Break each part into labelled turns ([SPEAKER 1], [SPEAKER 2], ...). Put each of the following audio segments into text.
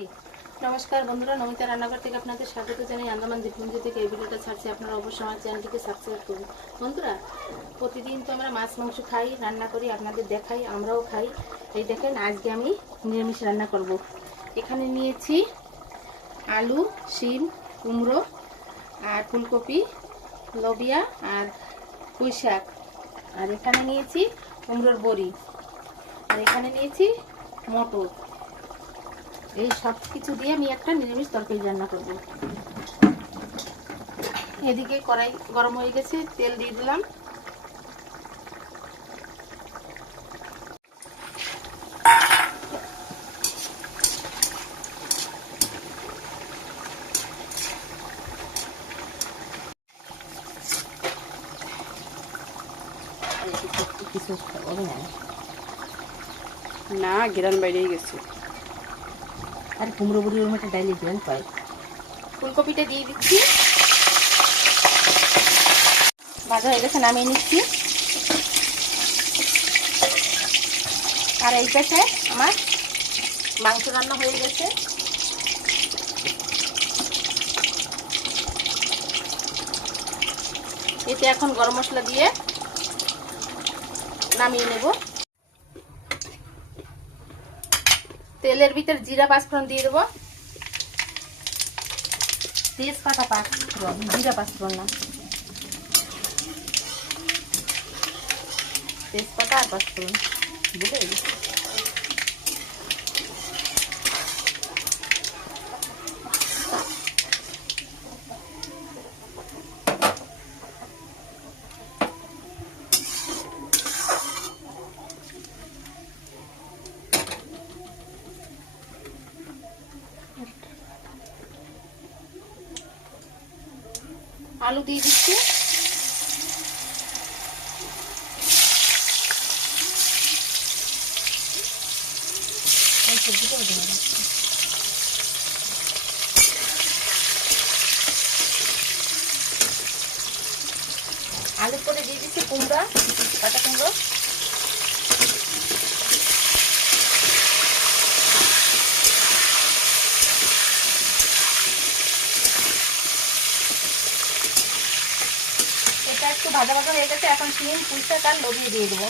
[SPEAKER 1] Ready? নমস্কার বন্ধুরা, নমিতা রান্নাঘর থেকে আপনাদের স্বাগত জানাই। আন্দামান দ্বীপপুঞ্জ থেকে এই ভিডিওটা ছাড়ছি। আপনারা অবশ্যই আমার চ্যানেলটিকে সাবস্ক্রাইব করুন। বন্ধুরা, প্রতিদিন তো আমরা মাছ, মাংস খাই, রান্না করি, আপনাদের দেখাই, আমরাও খাই। এই দেখেন, আজকে আমি নিরামিষ রান্না করব। এখানে নিয়েছি আলু, শিম, কুমড়ো আর ফুলকপি, লবিয়া আর পুঁই শাক। আর এখানে নিয়েছি কুমড়োর বড়ি। আর এখানে নিয়েছি মটর। এই সব কিছু দিয়ে আমি একটা নিরামিষ তরকারি রান্না করব। এদিকে কড়াই গরম হয়ে গেছে তেল দিয়ে দিলাম। না
[SPEAKER 2] গিরান বাইরেই গেছে।
[SPEAKER 1] আর কুমড়ো বুড়ি ওর মধ্যে ডাইলে পাই ফুলকপিটা দিয়ে দিচ্ছি। ভাজা হয়ে গেছে, নামিয়ে নিচ্ছি। আর এই পাশে আমার মাংস রান্না হয়ে গেছে। এতে এখন গরম মশলা দিয়ে নামিয়ে নেব। তেলের ভিতর জিরা পাঁচফোড়ন দিয়ে দেবো। তেজপাতা পাঁচফোড়ন, জিরা পাঁচফোড়ন না। তেজপাতা আর পাঁচফোড়ন বুঝে আলু দিয়ে দিচ্ছি সবজিটাও দিয়ে দিচ্ছি। আলুর পরে দিয়ে দিচ্ছি কুমড়া কাঁচা কুমড়ো এটা একটু ভাজা ভাজা হয়ে গেছে, এখন শিম, পুঁইশাক আর লবিয়ে দিয়ে দেবো।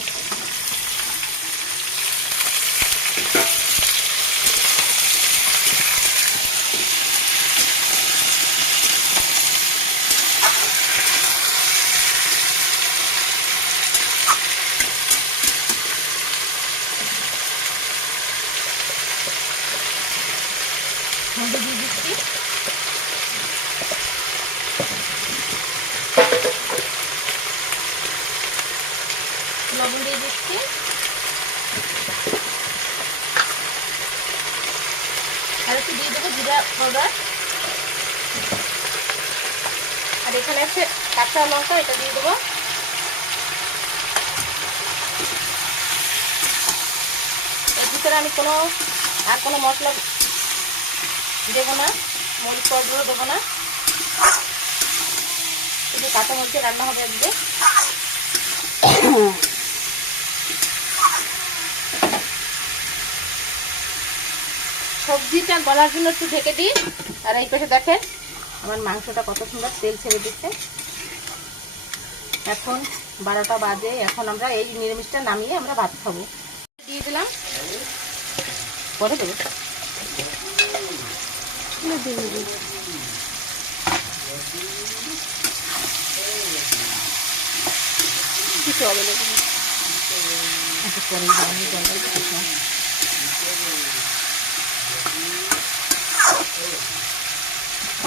[SPEAKER 1] দিয়ে দিচ্ছি লবণ দিয়ে দিচ্ছি আর একটু দিয়ে দেবো জিরা পাউডার। আর এখানে আছে কাঁচা লঙ্কা, এটা দিয়ে দেবো। এর ভিতরে আমি কোনো, আর কোনো মশলা দেবো না মরিচ পাউডারও দেবো না। শুধু কাঁচা মরিচে রান্না হবে আজকে। সবজিটা গলার জন্য একটু ঢেকে দিই। আর এই পাশে দেখেন, আমার মাংসটা কত সুন্দর তেল ছেড়ে দিচ্ছে। এখন বারোটা বাজে, এখন আমরা এই নিরামিষটা নামিয়ে আমরা ভাত খাব। দিয়ে দিলাম। পরে দেবো। কিছু হবে না।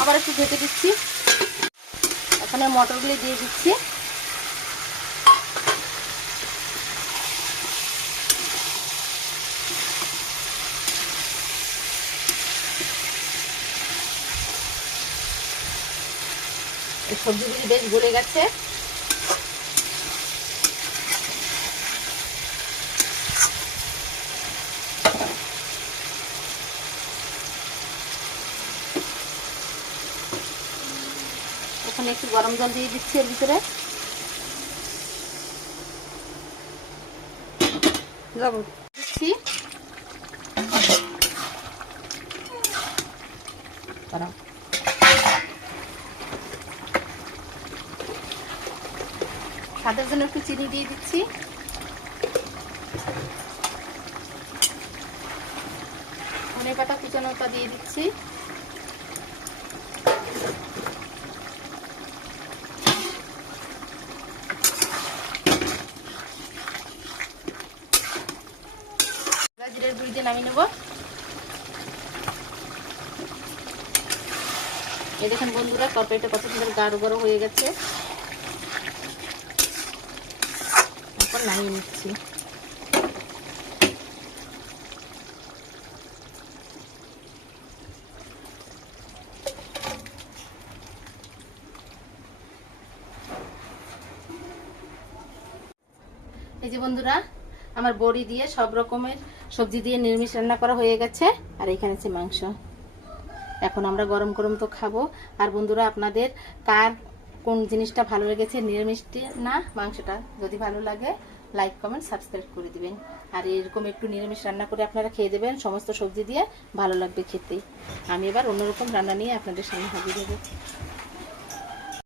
[SPEAKER 1] আবার একটু ঢেকে দিচ্ছি। এখানে মটরগুলি দিয়ে দিচ্ছি। সবজিগুলি বেশ গলে গেছে। এখানে একটু গরম জল দিয়ে দিচ্ছি এর ভিতরে। দিচ্ছি। স্বাদের জন্য একটু চিনি দিয়ে দিচ্ছি। ধনে পাতা কুচানোটা দিয়ে দিচ্ছি। নামিয়ে নেব। এই দেখেন বন্ধুরা, তরকারিটা কত সুন্দর গাঢ় গাঢ় হয়ে গেছে। এখন নামিয়ে নিচ্ছি। এই যে বন্ধুরা আমার বড়ি দিয়ে সব রকমের সবজি দিয়ে নিরামিষ রান্না করা হয়ে গেছে। আর এখানে আছে মাংস। এখন আমরা গরম গরম তো খাব। আর বন্ধুরা, আপনাদের কার কোন জিনিসটা ভালো লেগেছে, নিরামিষটি না, মাংসটা যদি ভালো লাগে লাইক কমেন্ট সাবস্ক্রাইব করে দিবেন। আর এরকম একটু নিরামিষ রান্না করে আপনারা খেয়ে দেবেন, সমস্ত সবজি দিয়ে ভালো লাগবে খেতে। আমি এবার অন্যরকম রান্না নিয়ে আপনাদের সামনে হাজির হব।